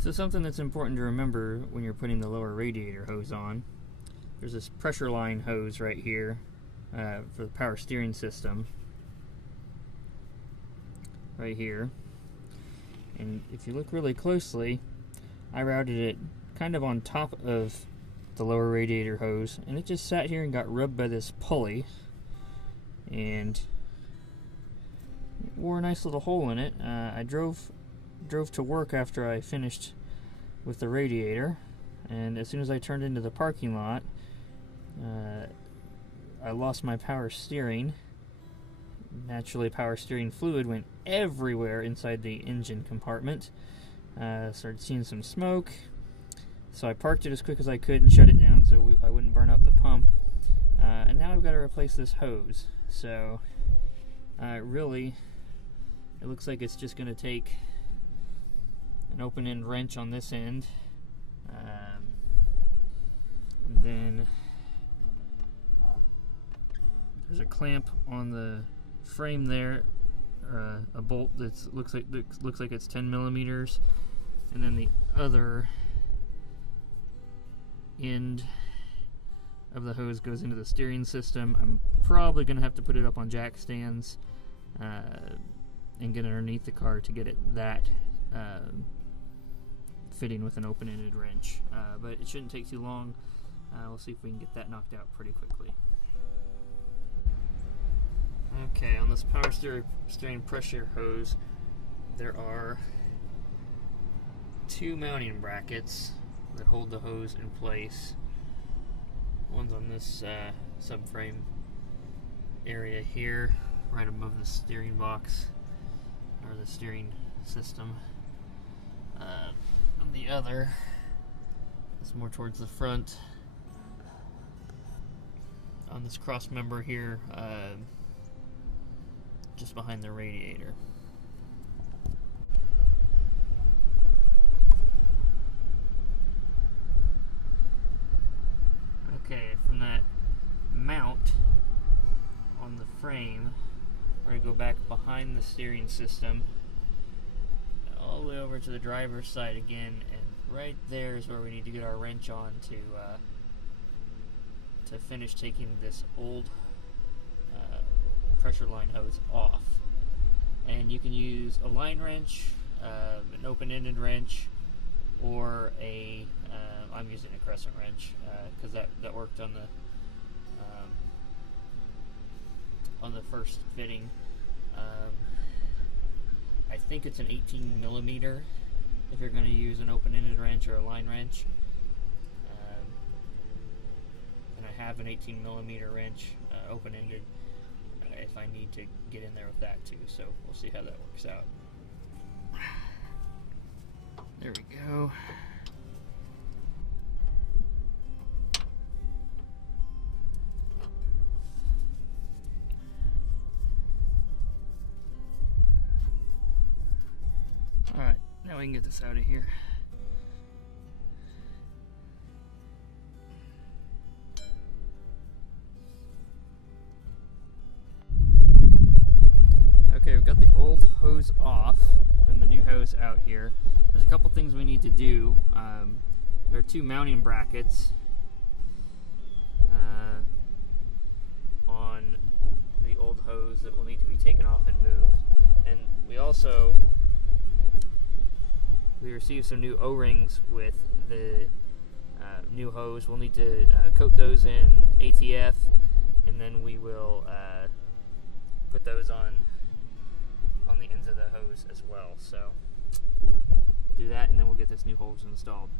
So something that's important to remember when you're putting the lower radiator hose on, there's this pressure line hose right here for the power steering system, right here. And if you look really closely, I routed it kind of on top of the lower radiator hose, and it just sat here and got rubbed by this pulley, and it wore a nice little hole in it. I drove to work after I finished with the radiator, and as soon as I turned into the parking lot, I lost my power steering. Naturally, power steering fluid went everywhere inside the engine compartment. Started seeing some smoke, so I parked it as quick as I could and shut it down so I wouldn't burn up the pump. And now I've got to replace this hose. So really, it looks like it's just going to take an open-end wrench on this end, and then there's a clamp on the frame there, a bolt that looks like it's 10 millimeters, and then the other end of the hose goes into the steering system. I'm probably going to have to put it up on jack stands and get underneath the car to get it that fitting with an open-ended wrench, but it shouldn't take too long. We'll see if we can get that knocked out pretty quickly. Okay, on this power steering pressure hose, there are two mounting brackets that hold the hose in place. One's on this subframe area here, right above the steering box, or the steering system. And the other is more towards the front, on this cross member here, just behind the radiator. Okay, from that mount on the frame, we're going to go back behind the steering system, all the way over to the driver's side again, and right there is where we need to get our wrench on to finish taking this old pressure line hose off. And you can use a line wrench, an open-ended wrench, or I'm using a crescent wrench because that worked on the first fitting. I think it's an 18 millimeter if you're going to use an open-ended wrench or a line wrench. And I have an 18 millimeter wrench, open-ended, if I need to get in there with that too. So we'll see how that works out. There we go. Alright, now we can get this out of here. Okay, we've got the old hose off and the new hose out here. There's a couple things we need to do. There are two mounting brackets on the old hose that will need to be taken off and moved. And we received some new O-rings with the new hose. We'll need to coat those in ATF, and then we will put those on the ends of the hose as well. So we'll do that, and then we'll get this new hose installed.